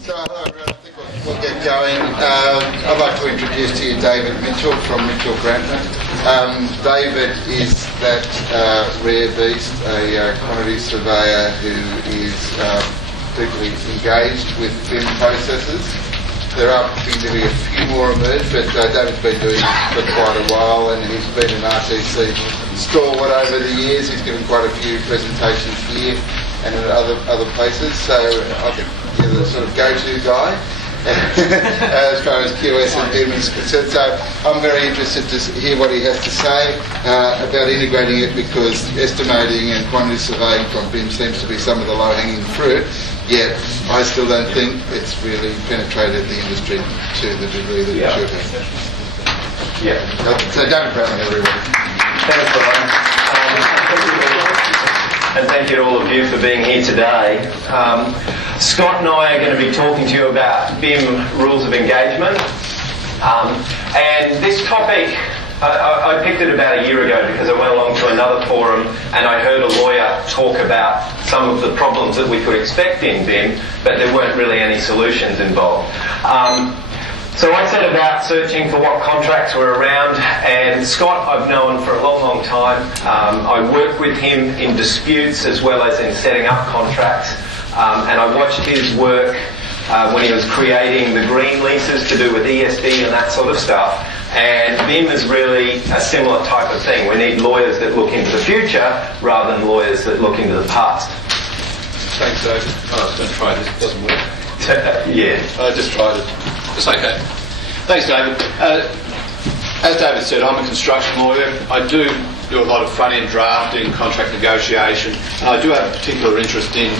So hello everyone, I think we'll get going. I'd like to introduce to you David Mitchell from Mitchell Brandtman. David is that rare beast, a quantity surveyor who is deeply engaged with BIM processes. There are particularly a few more emerged, but David's been doing this for quite a while, and he's been an RTC stalwart over the years. He's given quite a few presentations here and at other places, so I think you're the sort of go-to guy as far as QS and BIM is concerned. So I'm very interested to hear what he has to say about integrating it, because estimating and quantity surveying from BIM seems to be some of the low-hanging fruit, yet I still don't think it's really penetrated the industry to the degree that it should have. Yeah. So don't frown, everyone. Thanks, Brian. And thank you to all of you for being here today. Scott and I are going to be talking to you about BIM rules of engagement. And this topic, I picked it about a year ago because I went along to another forum and I heard a lawyer talk about some of the problems that we could expect in BIM, but there weren't really any solutions involved. So I set about searching for what contracts were around, and Scott I've known for a long, long time. I work with him in disputes as well as in setting up contracts, and I watched his work when he was creating the green leases to do with ESD and that sort of stuff. And BIM is really a similar type of thing. We need lawyers that look into the future rather than lawyers that look into the past. Thanks, David. I was going to try this. It doesn't work. Yeah. I just tried it. It's okay. Thanks, David. As David said, I'm a construction lawyer. I do a lot of front-end drafting, contract negotiation, and I do have a particular interest in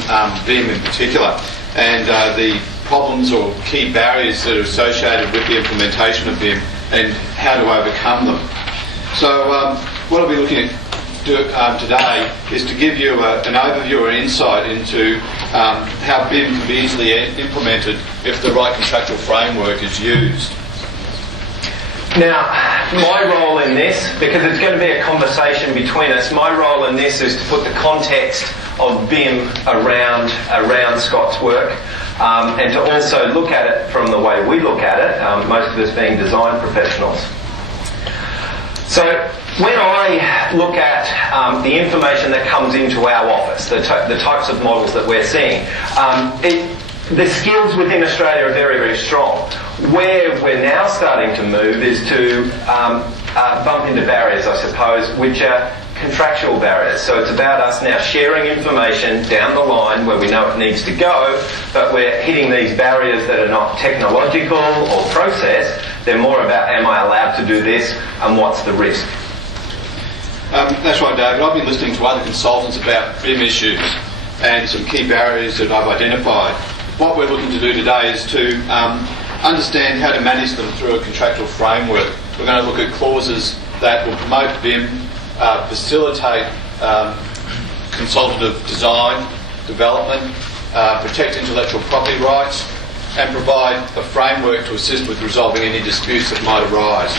BIM in particular, and the problems or key barriers that are associated with the implementation of BIM and how to overcome them. So what I'll be looking at today is to give you an overview or insight into how BIM can be easily implemented if the right contractual framework is used. Now, my role in this, because it's going to be a conversation between us, my role in this is to put the context of BIM around Scott's work, and to also look at it from the way we look at it, most of us being design professionals. So when I look at the information that comes into our office, the types of models that we're seeing, the skills within Australia are very, very strong. Where we're now starting to move is to bump into barriers, I suppose, which are contractual barriers. So it's about us now sharing information down the line where we know it needs to go, but we're hitting these barriers that are not technological or process. They're more about, am I allowed to do this and what's the risk? That's right, David. I've been listening to other consultants about BIM issues and some key barriers that I've identified. What we're looking to do today is to understand how to manage them through a contractual framework. We're going to look at clauses that will promote BIM, facilitate consultative design, development, protect intellectual property rights, and provide a framework to assist with resolving any disputes that might arise.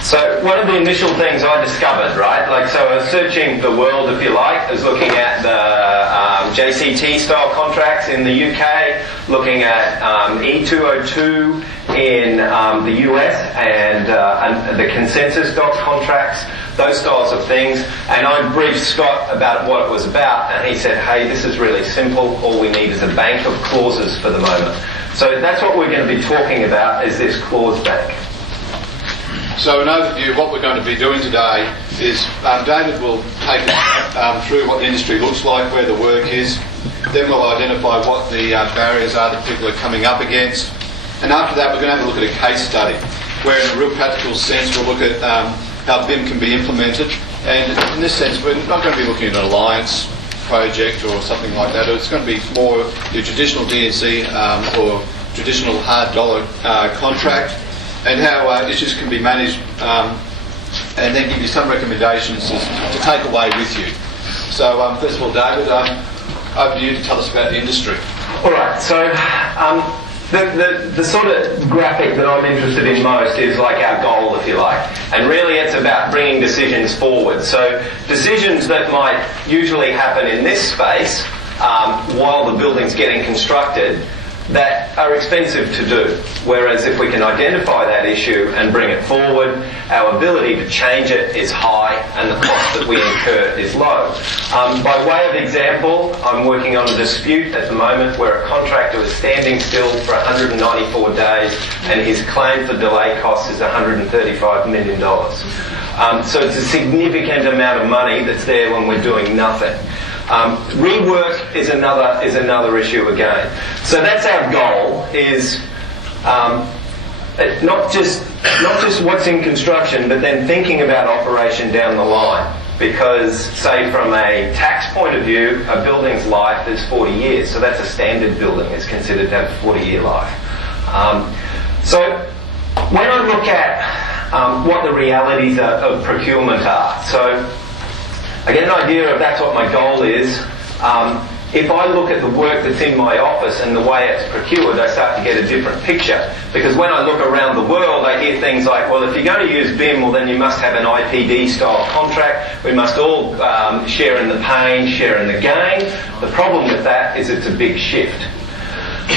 So one of the initial things I discovered, right, so I was searching the world, if you like. I was looking at the JCT style contracts in the UK, looking at E202 in the US, and the consensus doc contracts, those styles of things. And I briefed Scott about what it was about, and he said, hey, this is really simple. All we need is a bank of clauses for the moment. So that's what we're going to be talking about, is this clause bank. So an overview of what we're going to be doing today is David will take us through what the industry looks like, where the work is. Then we'll identify what the barriers are that people are coming up against. And after that, we're going to have a look at a case study, where in a real practical sense we'll look at how BIM can be implemented. And in this sense, we're not going to be looking at an alliance project or something like that. It's going to be more your traditional DNC or traditional hard dollar contract, and how issues can be managed, and then give you some recommendations to take away with you. So first of all, David, over to you to tell us about the industry. All right, so the sort of graphic that I'm interested in most is like our goal, if you like. And really it's about bringing decisions forward. So decisions that might usually happen in this space while the building's getting constructed that are expensive to do. Whereas if we can identify that issue and bring it forward, our ability to change it is high and the cost that we incur is low. By way of example, I'm working on a dispute at the moment where a contractor was standing still for 194 days and his claim for delay costs is $135 million. So it's a significant amount of money that's there when we're doing nothing. Rework is another issue again. So that's our goal, is not just what's in construction, but then thinking about operation down the line. Because, say, from a tax point of view, a building's life is 40 years. So that's a standard building. It's considered to have a 40-year life. So when I look at what the realities of procurement are, so I get an idea of that's what my goal is. If I look at the work that's in my office and the way it's procured, I start to get a different picture. Because when I look around the world, I hear things like, well, if you're going to use BIM, well, then you must have an IPD-style contract. We must all share in the pain, share in the gain. The problem with that is it's a big shift.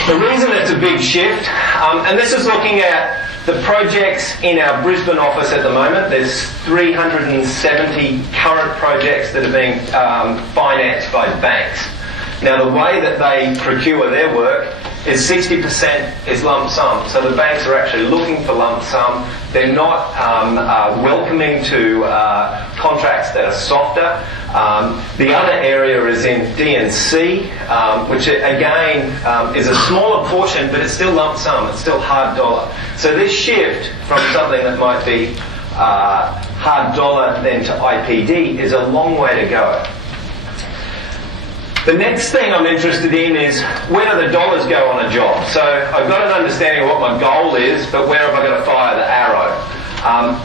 The reason it's a big shift, and this is looking at the projects in our Brisbane office at the moment. There's 370 current projects that are being financed by banks. Now, the way that they procure their work is 60% is lump sum. So the banks are actually looking for lump sum. They're not welcoming to contracts that are softer. The other area is in D&C, which again is a smaller portion, but it's still lump sum. It's still hard dollar. So this shift from something that might be hard dollar then to IPD is a long way to go. The next thing I'm interested in is where do the dollars go on a job? So I've got an understanding of what my goal is, but where have I got to fire the arrow?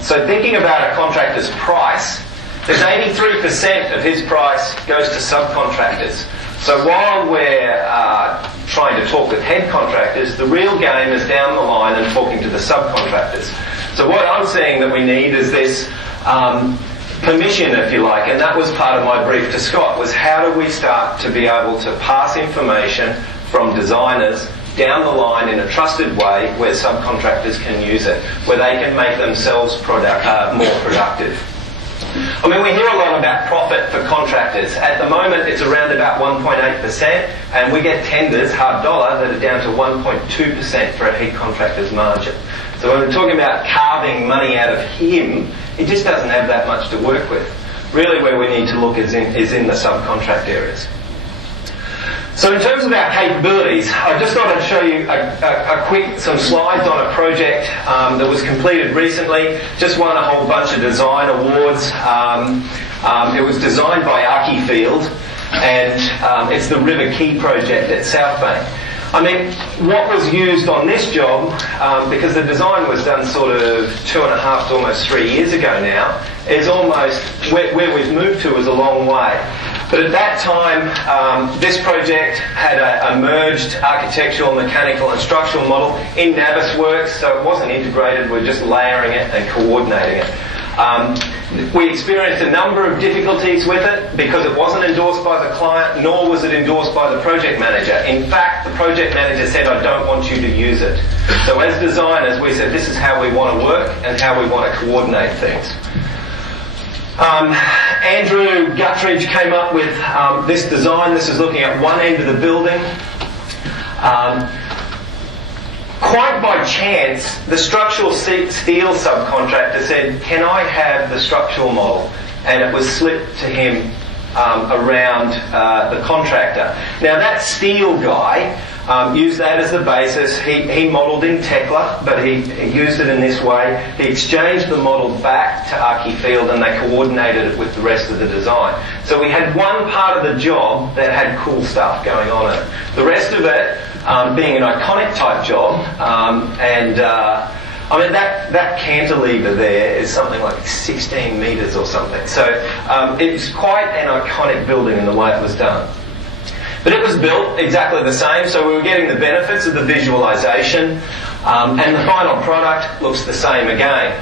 So thinking about a contractor's price, there's 83% of his price goes to subcontractors. So while we're trying to talk with head contractors, the real game is down the line and talking to the subcontractors. So what I'm seeing that we need is this permission, if you like, and that was part of my brief to Scott, was how do we start to be able to pass information from designers down the line in a trusted way where subcontractors can use it, where they can make themselves more productive. I mean, we hear a lot about profit for contractors. At the moment, it's around about 1.8%, and we get tenders, hard dollar, that are down to 1.2% for a head contractor's margin. So when we're talking about carving money out of him, he just doesn't have that much to work with. Really where we need to look is in the subcontract areas. So in terms of our capabilities, I just thought I'd show you some slides on a project that was completed recently. Just won a whole bunch of design awards. It was designed by Archifield, and it's the River Quay project at South Bank. I mean, what was used on this job, because the design was done sort of 2.5 to almost 3 years ago now, is almost, where we've moved to is a long way. But at that time, this project had a merged architectural, mechanical and structural model in Navisworks, so it wasn't integrated, we're just layering it and coordinating it. We experienced a number of difficulties with it because it wasn't endorsed by the client, nor was it endorsed by the project manager. In fact, the project manager said, I don't want you to use it. So as designers, we said, this is how we want to work and how we want to coordinate things. Andrew Guttridge came up with this design. This is looking at one end of the building. Quite by chance, the structural steel subcontractor said, can I have the structural model? And it was slipped to him around the contractor. Now that steel guy used that as the basis. He modelled in Tekla, but he used it in this way. He exchanged the model back to Archifield and they coordinated it with the rest of the design. So we had one part of the job that had cool stuff going on in it. The rest of it being an iconic type job, I mean that cantilever there is something like 16 metres or something. So it's quite an iconic building in the way it was done. But it was built exactly the same, so we were getting the benefits of the visualisation, and the final product looks the same again.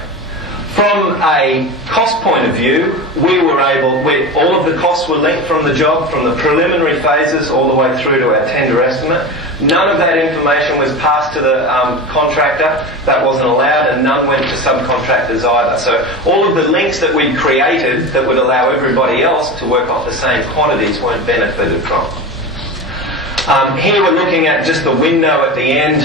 From a cost point of view, all of the costs were linked from the job, from the preliminary phases all the way through to our tender estimate. None of that information was passed to the contractor. That wasn't allowed, and none went to subcontractors either. So all of the links that we'd created that would allow everybody else to work off the same quantities weren't benefited from. Here we're looking at just the window at the end.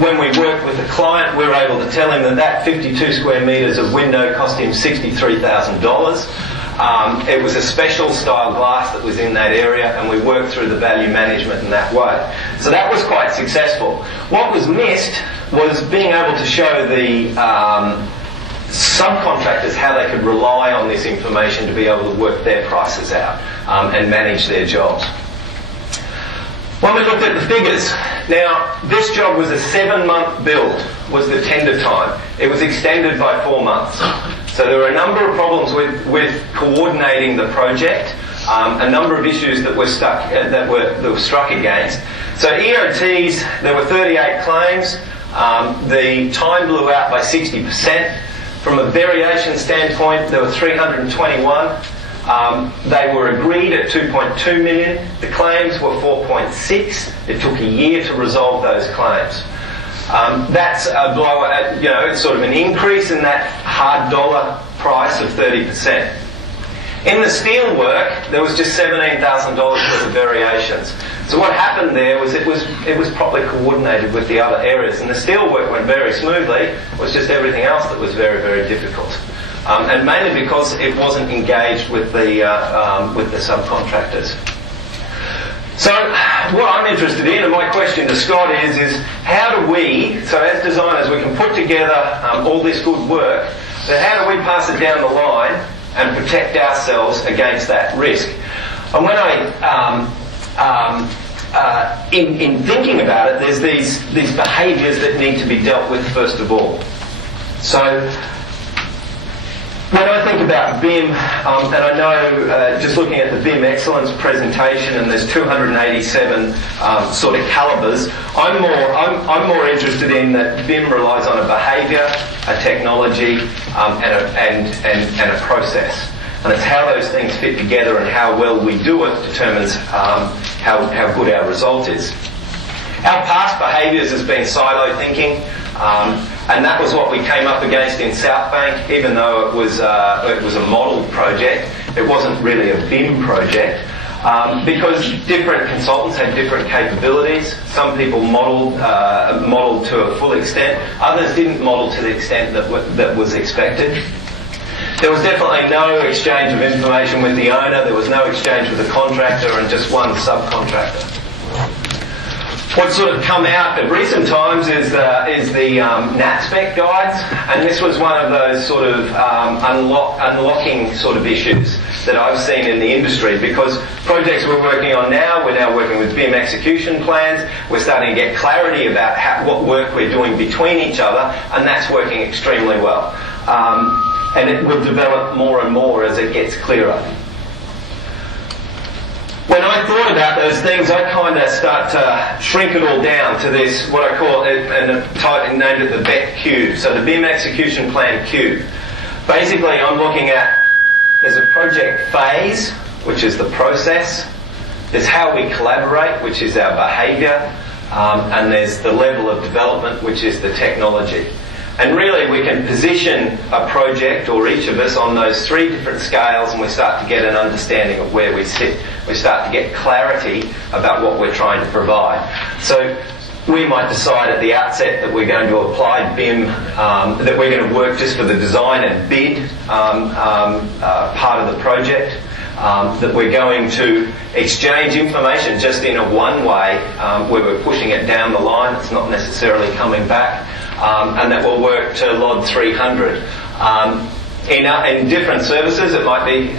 When we worked with the client, we were able to tell him that 52 square metres of window cost him $63,000. It was a special style glass that was in that area, and we worked through the value management in that way. So that was quite successful. What was missed was being able to show the subcontractors how they could rely on this information to be able to work their prices out and manage their jobs. When we looked at the figures, now this job was a 7-month build, was the tender time. It was extended by 4 months. So there were a number of problems with coordinating the project, a number of issues that were struck against. So EOTs, there were 38 claims. The time blew out by 60%. From a variation standpoint, there were 321. They were agreed at 2.2 million. The claims were 4.6. It took a year to resolve those claims. That's a blow, it's sort of an increase in that hard dollar price of 30%. In the steel work, there was just $17,000 worth of variations. So what happened there was it was properly coordinated with the other areas, and the steel work went very smoothly. It was just everything else that was very, very difficult. And mainly because it wasn't engaged with the subcontractors. So what I'm interested in, and my question to Scott is how do we, so as designers, we can put together all this good work, but how do we pass it down the line and protect ourselves against that risk? And when in thinking about it, there's these behaviours that need to be dealt with first of all. So when I think about BIM, and I know just looking at the BIM Excellence presentation, and there's 287 sort of calibers, I'm more interested in that BIM relies on a behaviour, a technology, and a process. And it's how those things fit together and how well we do it determines how good our result is. Our past behaviours has been silo thinking. And that was what we came up against in South Bank, even though it was a model project. It wasn't really a BIM project because different consultants had different capabilities. Some people modelled to a full extent. Others didn't model to the extent that was expected. There was definitely no exchange of information with the owner. There was no exchange with the contractor, and just one subcontractor. What's sort of come out at recent times is the Spec guides, and this was one of those sort of unlocking sort of issues that I've seen in the industry, because projects we're working on now, we're now working with BIM execution plans, we're starting to get clarity about what work we're doing between each other, and that's working extremely well. And it will develop more and more as it gets clearer. When I thought about those things, I kind of start to shrink it all down to this, what I call it, and named it the BEC cube. So the BIM execution plan cube. Basically, I'm looking at, there's a project phase, which is the process. There's how we collaborate, which is our behaviour. And there's the level of development, which is the technology. And really we can position a project, or each of us, on those 3 different scales, and we start to get an understanding of where we sit. We start to get clarity about what we're trying to provide. So we might decide at the outset that we're going to apply BIM, that we're going to work just for the design and bid part of the project, that we're going to exchange information just in a one-way, where we're pushing it down the line, it's not necessarily coming back. And that will work to LOD 300. In different services, it might be,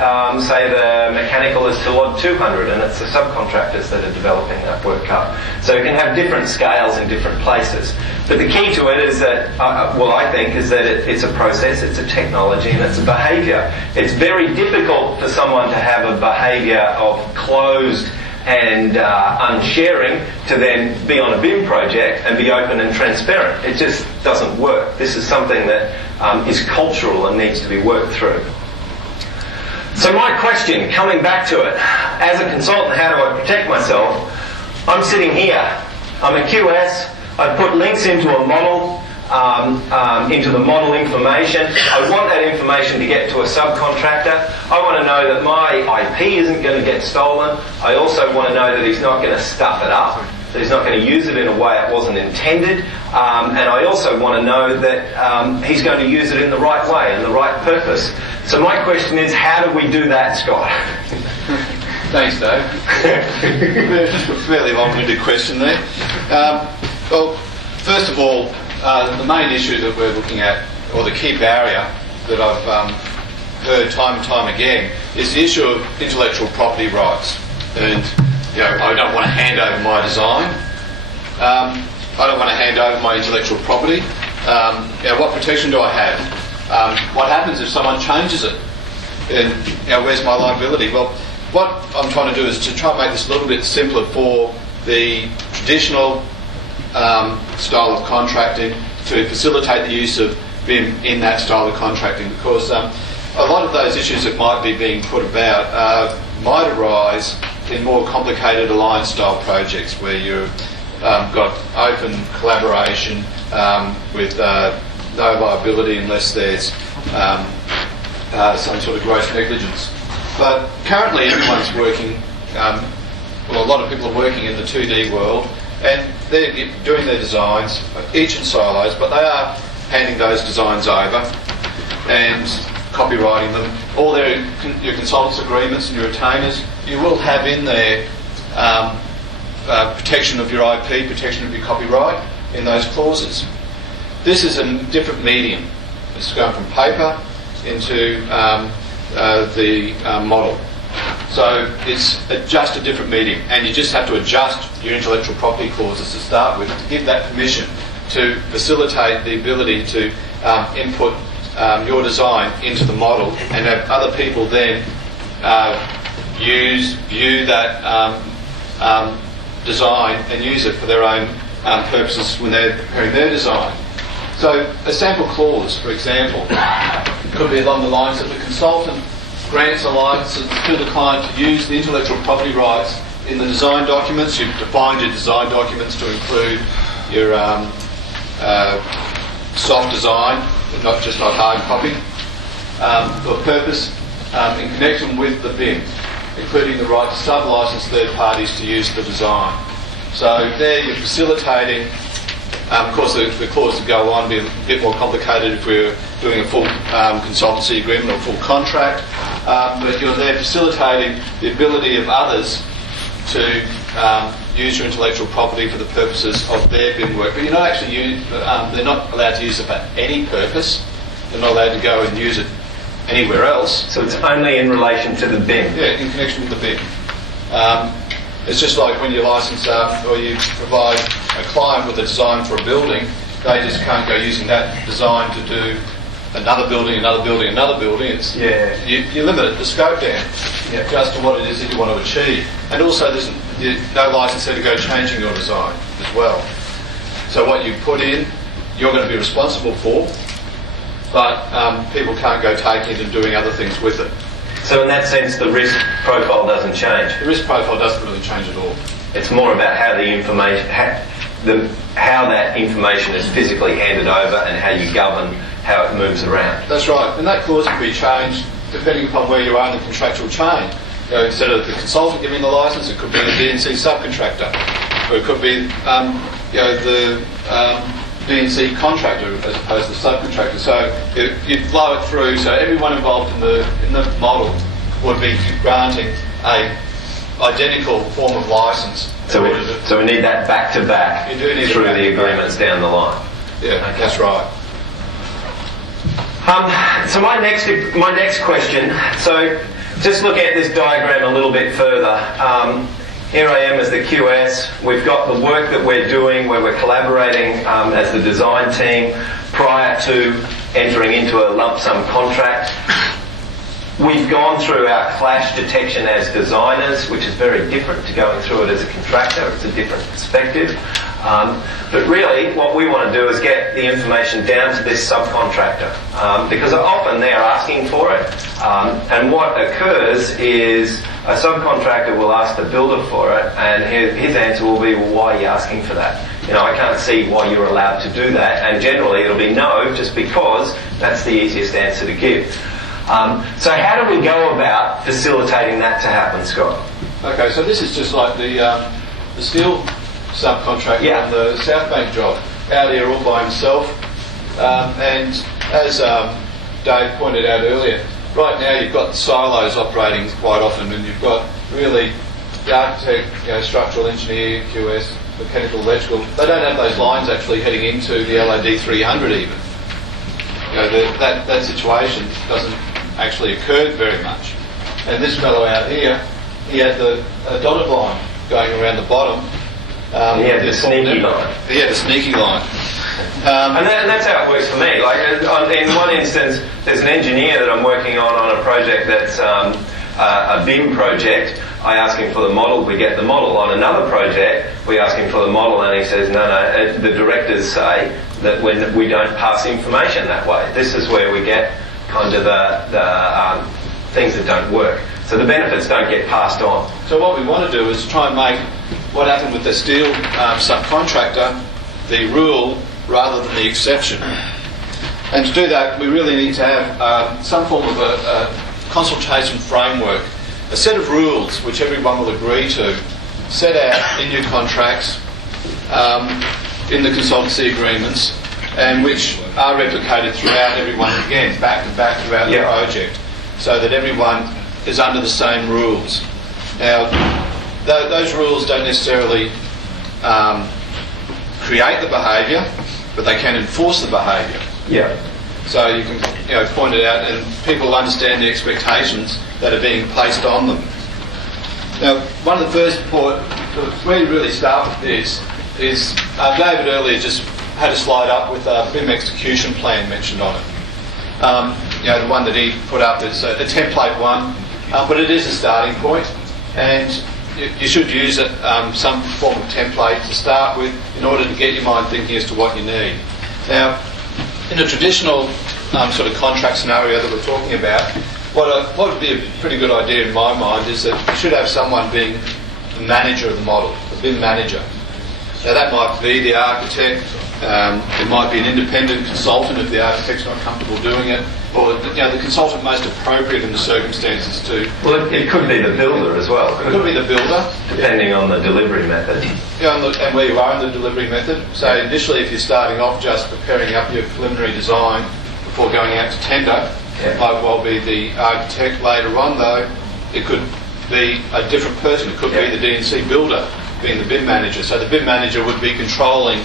say, the mechanical is to LOD 200, and it's the subcontractors that are developing that work up. So you can have different scales in different places. But the key to it is that, I think, is that it's a process, it's a technology, and it's a behaviour. It's very difficult for someone to have a behaviour of closed and unsharing to then be on a BIM project and be open and transparent. It just doesn't work. This is something that is cultural and needs to be worked through. So my question, coming back to it, as a consultant, how do I protect myself? I'm sitting here. I'm a QS. I put links into a model, into the model information. I want that information to get to a subcontractor. I want to know that my IP isn't going to get stolen. I also want to know that he's not going to stuff it up, that he's not going to use it in a way it wasn't intended. And I also want to know that he's going to use it in the right way and the right purpose. So my question is, how do we do that, Scott? Thanks, Dave. Just a fairly long-winded question there. Well, first of all, the main issue that we're looking at, or the key barrier that I've heard time and time again, is the issue of intellectual property rights. And I don't want to hand over my design. I don't want to hand over my intellectual property. What protection do I have? What happens if someone changes it? And where's my liability? Well, what I'm trying to do is to try and make this a little bit simpler for the traditional style of contracting, to facilitate the use of BIM in that style of contracting, because a lot of those issues that might be being put about might arise in more complicated alliance style projects where you've got open collaboration with no liability unless there's some sort of gross negligence. But currently everyone's working, a lot of people are working in the 2D world, and they're doing their designs, each in silos, but they are handing those designs over and copywriting them. All your consultants' agreements and your retainers, you will have in there protection of your IP, protection of your copyright in those clauses. This is a different medium. It's going from paper into the model. So it's just a different medium, and you just have to adjust your intellectual property clauses to start with to give that permission to facilitate the ability to input your design into the model and have other people then view that design and use it for their own purposes when they're preparing their design. So a sample clause, for example, could be along the lines that the consultant grants a license to the client to use the intellectual property rights in the design documents. You've defined your design documents to include your soft design, not hard copy, for purpose in connection with the BIM, including the right to sub-license third parties to use the design. So there you're facilitating. Of course, the clauses go on, be a bit more complicated if we're doing a full consultancy agreement or full contract, but you're there facilitating the ability of others to use your intellectual property for the purposes of their BIM work. But you're not actually they're not allowed to use it for any purpose. They're not allowed to go and use it anywhere else. So it's only in relation to the BIM? Yeah, in connection with the BIM. It's just like when you license or you provide a client with a design for a building, they just can't go using that design to do another building, another building, another building. It's, you limit the scope down just to what it is that you want to achieve. And also there's no license there to go changing your design as well. So what you put in, you're going to be responsible for, but people can't go taking it and doing other things with it. So in that sense, the risk profile doesn't change? The risk profile doesn't really change at all. It's more about how the information, how that information is physically handed over and how you govern how it moves around. That's right. And that clause can be changed depending upon where you are in the contractual chain. Instead of the consultant giving the license, it could be the D&C subcontractor, or it could be the D&C contractor as opposed to the subcontractor. So you flow it through, so everyone involved in the model would be granting a identical form of license. So we need that back to back through the agreements down the line. Yeah, okay. That's right. So my next question. So just look at this diagram a little bit further. Here I am as the QS. We've got the work that we're doing where we're collaborating as the design team prior to entering into a lump sum contract. We've gone through our clash detection as designers, which is very different to going through it as a contractor. It's a different perspective. But really, what we want to do is get the information down to this subcontractor, because often they're asking for it. And what occurs is a subcontractor will ask the builder for it, and his answer will be, well, why are you asking for that? You know, I can't see why you're allowed to do that. And generally, it'll be no, just because that's the easiest answer to give. So how do we go about facilitating that to happen, Scott? Okay, so this is just like the steel subcontractor on the South Bank job, out here all by himself. And as Dave pointed out earlier, right now you've got silos operating quite often, and you've got really the architect, structural engineer, QS, mechanical, electrical. They don't have those lines actually heading into the LAD 300 even. That situation doesn't actually occur very much. And this fellow out here, he had the dotted line going around the bottom. He had the sneaky line. He had the sneaky line. And that's how it works for me. Like in one instance, there's an engineer that I'm working on a project that's a BIM project. I ask him for the model, we get the model. On another project, we ask him for the model, and he says, no, the directors say that when we don't pass information that way. This is where we get kind of the things that don't work. So the benefits don't get passed on. So what we want to do is try and make what happened with the steel subcontractor the rule rather than the exception. And to do that, we really need to have some form of a consultation framework, a set of rules which everyone will agree to, set out in your contracts, in the consultancy agreements, and which are replicated throughout everyone again, back to back throughout the project, so that everyone is under the same rules. Now, those rules don't necessarily create the behaviour, but they can enforce the behaviour. Yeah. So you can point it out, and people will understand the expectations that are being placed on them. Now, one of the first where you really start with this is David earlier just had a slide up with a BIM execution plan mentioned on it. The one that he put up is a template one, but it is a starting point, and you should use it, some form of template to start with in order to get your mind thinking as to what you need. Now, in a traditional sort of contract scenario that we're talking about, what would be a pretty good idea in my mind is that you should have someone being the manager of the model, the BIM manager. Now that might be the architect, it might be an independent consultant if the architect's not comfortable doing it, or the consultant most appropriate in the circumstances too. Well, it could be the builder as well. It could be the builder. Depending on the delivery method. And where you are in the delivery method. So initially, if you're starting off just preparing up your preliminary design before going out to tender, it might well be the architect. Later on though, it could be a different person. It could be the D&C builder being the BIM manager. So the BIM manager would be controlling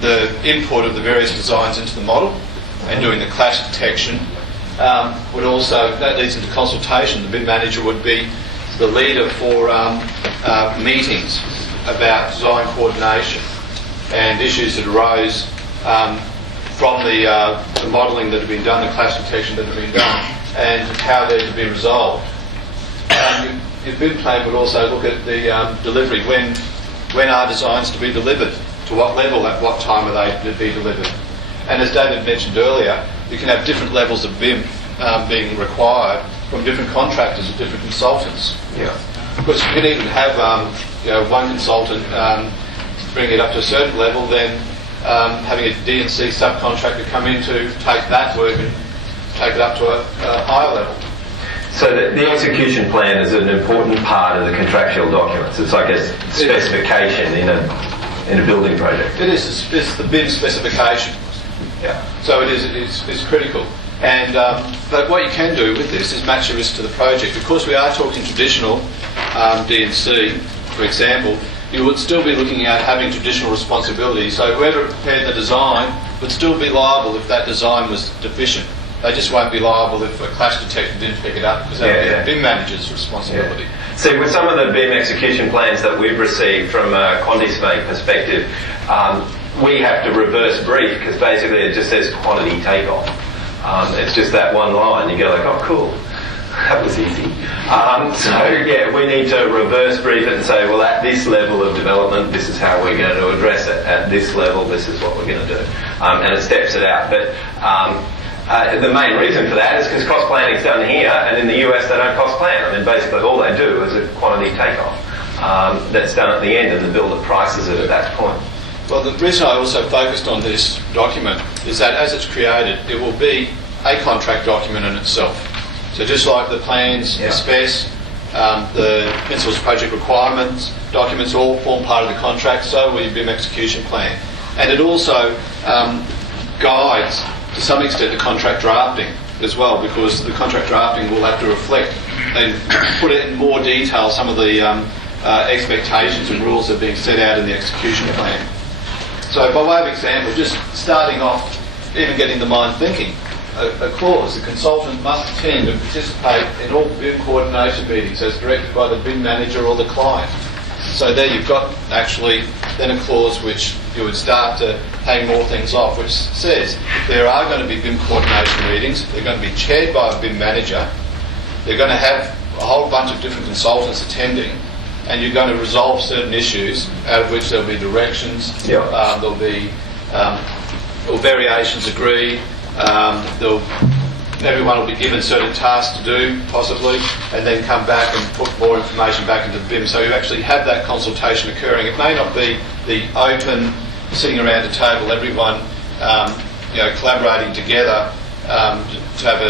the input of the various designs into the model and doing the clash detection. That leads into consultation. The BIM manager would be the leader for meetings about design coordination and issues that arose from the modelling that had been done, the clash detection that had been done, and how they're to be resolved. Your BIM plan would also look at the delivery. When are designs to be delivered? To what level, at what time are they to be delivered? And as David mentioned earlier, you can have different levels of BIM being required from different contractors or different consultants. Yeah. Because you can even have one consultant bring it up to a certain level, then having a D&C subcontractor come in to take that work and take it up to a higher level. So the execution plan is an important part of the contractual documents. It's like a specification in a building project. It is. It's the BIM specification. Yeah. So it's critical. And but what you can do with this is match your risk to the project. Because we are talking traditional D&C, for example, you would still be looking at having traditional responsibility. So whoever prepared the design would still be liable if that design was deficient. They just won't be liable if a clash detector didn't pick it up, because that would be the BIM manager's responsibility. Yeah. See, with some of the BIM execution plans that we've received from a QuantiSpec perspective, we have to reverse brief, because basically it just says quantity takeoff. It's just that one line. You go like, oh, cool. That was easy. So yeah, we need to reverse brief it and say, well, at this level of development, this is how we're going to address it. At this level, this is what we're going to do. And it steps it out. But the main reason for that is because cost planning is done here, and in the US they don't cost plan. I mean, basically all they do is a quantity takeoff that's done at the end, and the builder prices it at that point. Well, the reason I also focused on this document is that as it's created, it will be a contract document in itself. So just like the plans, the specs, the principles project requirements documents all form part of the contract, so will your BIM execution plan. And it also guides, to some extent, the contract drafting as well, because the contract drafting will have to reflect and put it in more detail some of the expectations and rules that are being set out in the execution plan. So by way of example, just starting off, even getting the mind thinking, a clause, the consultant must attend and participate in all BIM coordination meetings as directed by the BIM manager or the client. So there you've got actually then a clause which you would start to hang more things off, which says if there are going to be BIM coordination meetings, they're going to be chaired by a BIM manager, they're going to have a whole bunch of different consultants attending, and you're going to resolve certain issues, out of which there'll be directions, there'll be variations agreed, everyone will be given certain tasks to do, possibly, and then come back and put more information back into the BIM. So you actually have that consultation occurring. It may not be the open, sitting around a table, everyone collaborating together to have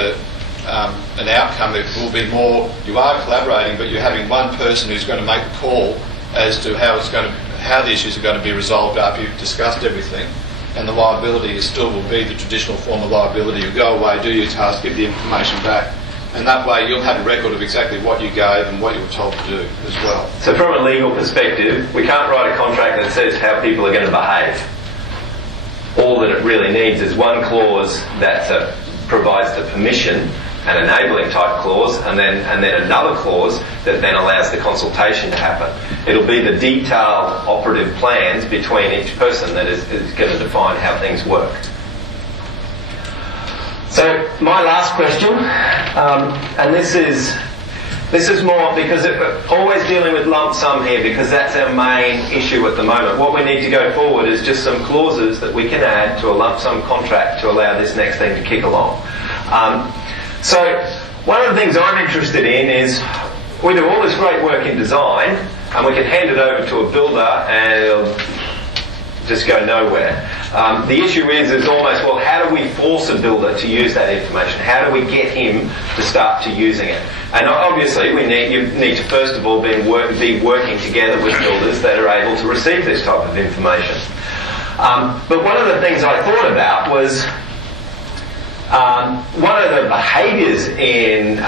an outcome. It will be more, you are collaborating, but you're having one person who's going to make the call as to how the issues are going to be resolved after you've discussed everything. And the liability still will be the traditional form of liability. You go away, do your task, give the information back, and that way you'll have a record of exactly what you gave and what you were told to do as well. So from a legal perspective, we can't write a contract that says how people are going to behave. All that it really needs is one clause that provides the permission, an enabling type clause, and then another clause that then allows the consultation to happen. It'll be the detailed operative plans between each person that is going to define how things work. So my last question, and this is more because always dealing with lump sum here, because that's our main issue at the moment. What we need to go forward is just some clauses that we can add to a lump sum contract to allow this next thing to kick along. So one of the things I'm interested in is we do all this great work in design and we can hand it over to a builder and it'll just go nowhere. The issue is almost, well, how do we force a builder to use that information? How do we get him to start to using it? And obviously you need to first of all be working together with builders that are able to receive this type of information. But one of the things I thought about was one of the behaviours in,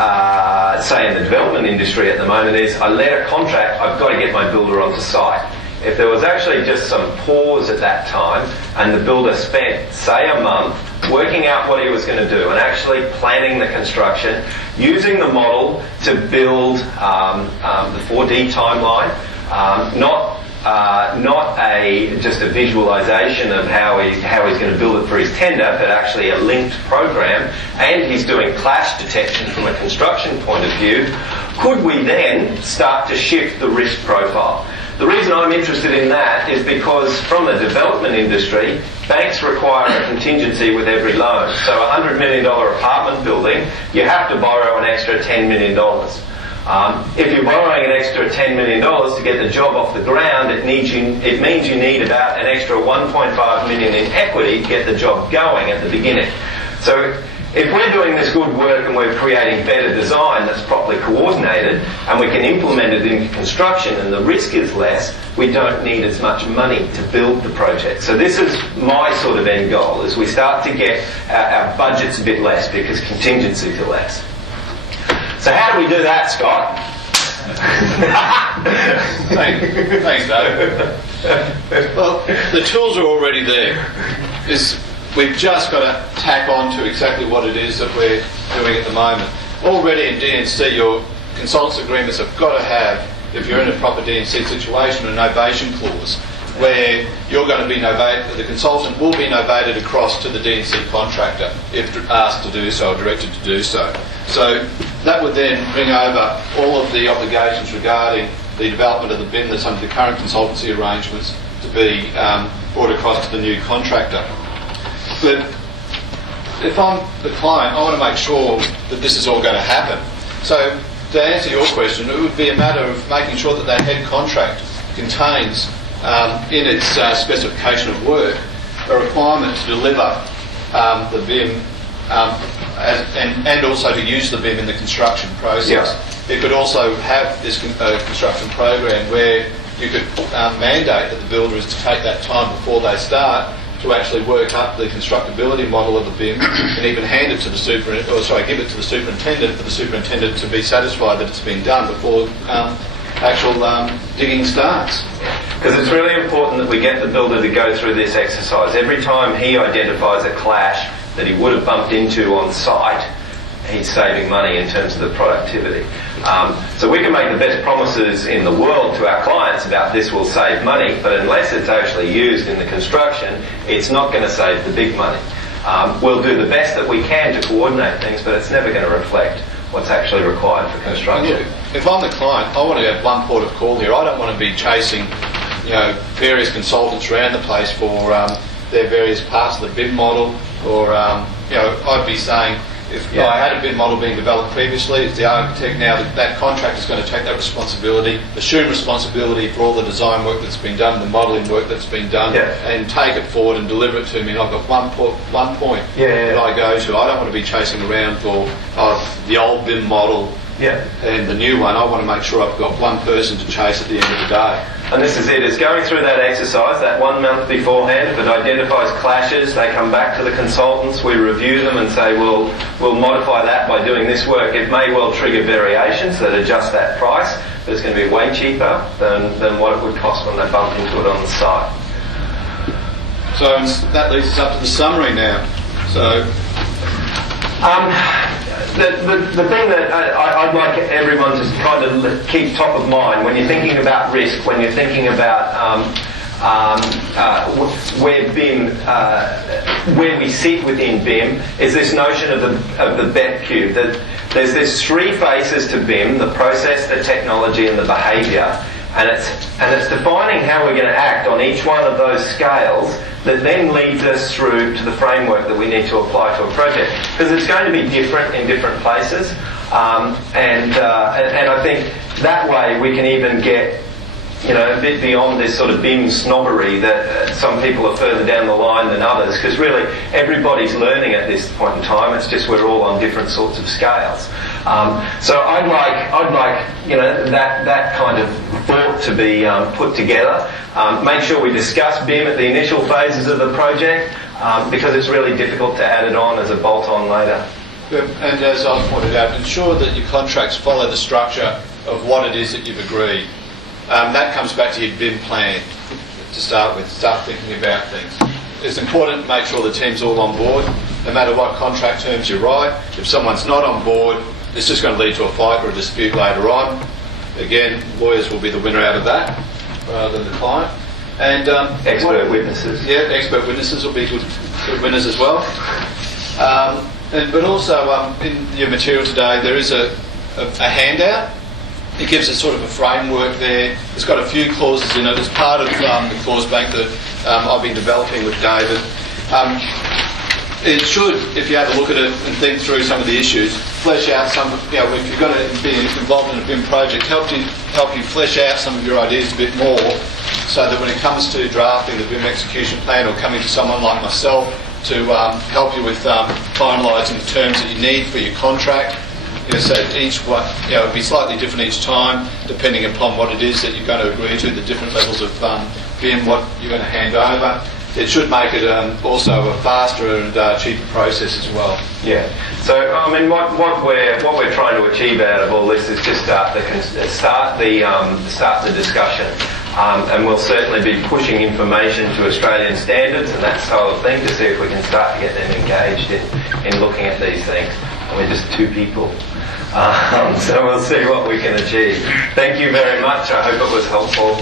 say, in the development industry at the moment is I let a contract, I've got to get my builder onto site. If there was actually just some pause at that time and the builder spent, say, a month working out what he was going to do and actually planning the construction, using the model to build the 4D timeline, not just a visualisation of how he's going to build it for his tender, but actually a linked program, and he's doing clash detection from a construction point of view, could we then start to shift the risk profile? The reason I'm interested in that is because from the development industry, banks require a contingency with every loan. So a $100 million apartment building, you have to borrow an extra $10 million. If you're borrowing an extra $10 million to get the job off the ground, it means you need about an extra $1.5 million in equity to get the job going at the beginning. So if we're doing this good work and we're creating better design that's properly coordinated and we can implement it into construction and the risk is less, we don't need as much money to build the project. So this is my sort of end goal, is we start to get our budgets a bit less because contingencies are less. So how do we do that, Scott? Thanks, Dave. Well, the tools are already there. We've just got to tack on to exactly what it is that we're doing at the moment. Already in D&C, your consultants agreements have got to have, if you're in a proper D&C situation, a novation clause where you're going to be novated, the consultant will be novated across to the D&C contractor if asked to do so or directed to do so. So That would then bring over all of the obligations regarding the development of the BIM that's under the current consultancy arrangements to be brought across to the new contractor. But if I'm the client, I want to make sure that this is all going to happen. So to answer your question, it would be a matter of making sure that that head contract contains in its specification of work a requirement to deliver the BIM and also to use the BIM in the construction process. Yeah. It could also have this construction program where you could mandate that the builder is to take that time before they start to actually work up the constructability model of the BIM and even hand it to the give it to the superintendent for the superintendent to be satisfied that it's been done before actual digging starts. Because it's really important that we get the builder to go through this exercise. Every time he identifies a clash that he would have bumped into on site, he's saving money in terms of the productivity. So we can make the best promises in the world to our clients about this will save money, but unless it's actually used in the construction, it's not going to save the big money. We'll do the best that we can to coordinate things, but it's never going to reflect what's actually required for construction. If I'm the client, I want to have one port of call here. I don't want to be chasing, various consultants around the place for their various parts of the BIM model, or I'd be saying, if I had a BIM model being developed previously, it's the architect now that contractor is going to take that responsibility, assume responsibility for all the design work that's been done, the modelling work that's been done, and take it forward and deliver it to me. And I've got one point that I go to. I don't want to be chasing around for the old BIM model and the new one. I want to make sure I've got one person to chase at the end of the day. And this is it. It's going through that exercise, that 1 month beforehand. If it identifies clashes, they come back to the consultants, we review them and say, we'll modify that by doing this work. It may well trigger variations that adjust that price, but it's going to be way cheaper than what it would cost when they bump into it on the site. So that leads us up to the summary now. So the thing that I'd like everyone to kind of keep top of mind when you're thinking about risk, when you're thinking about where BIM, where we sit within BIM, is this notion of the BEP cube. That there's 3 phases to BIM: the process, the technology, and the behaviour. And it's defining how we're going to act on each one of those scales that then leads us through to the framework that we need to apply to a project. Because it's going to be different in different places. And I think that way we can even get a bit beyond this sort of BIM snobbery that some people are further down the line than others, because really everybody's learning at this point in time. It's just we're all on different sorts of scales. So I'd like that kind of thought to be put together. Make sure we discuss BIM at the initial phases of the project, because it's really difficult to add it on as a bolt-on later. And as I've pointed out, ensure that your contracts follow the structure of what it is that you've agreed. That comes back to your BIM plan to start with. Start thinking about things. It's important to make sure the team's all on board, no matter what contract terms you write. If someone's not on board, it's just going to lead to a fight or a dispute later on. Again, lawyers will be the winner out of that, rather than the client. And expert witnesses. Yeah, expert witnesses will be good winners as well. But also in your material today, there is a handout. It gives us sort of a framework there. It's got a few clauses in it. It's part of the clause bank that I've been developing with David. It should, if you have a look at it and think through some of the issues, flesh out some, if you're going to be involved in a BIM project, help you flesh out some of your ideas a bit more, so that when it comes to drafting the BIM execution plan or coming to someone like myself to help you with finalising the terms that you need for your contract, so each one, it'll be slightly different each time, depending upon what it is that you're going to agree to, the different levels of BIM, what you're going to hand over. It should make it also a faster and cheaper process as well. Yeah. So I mean, what we're trying to achieve out of all this is just start the discussion, and we'll certainly be pushing information to Australian standards and that style of thing to see if we can start to get them engaged in looking at these things. And we're just 2 people. So we'll see what we can achieve. Thank you very much. I hope it was helpful.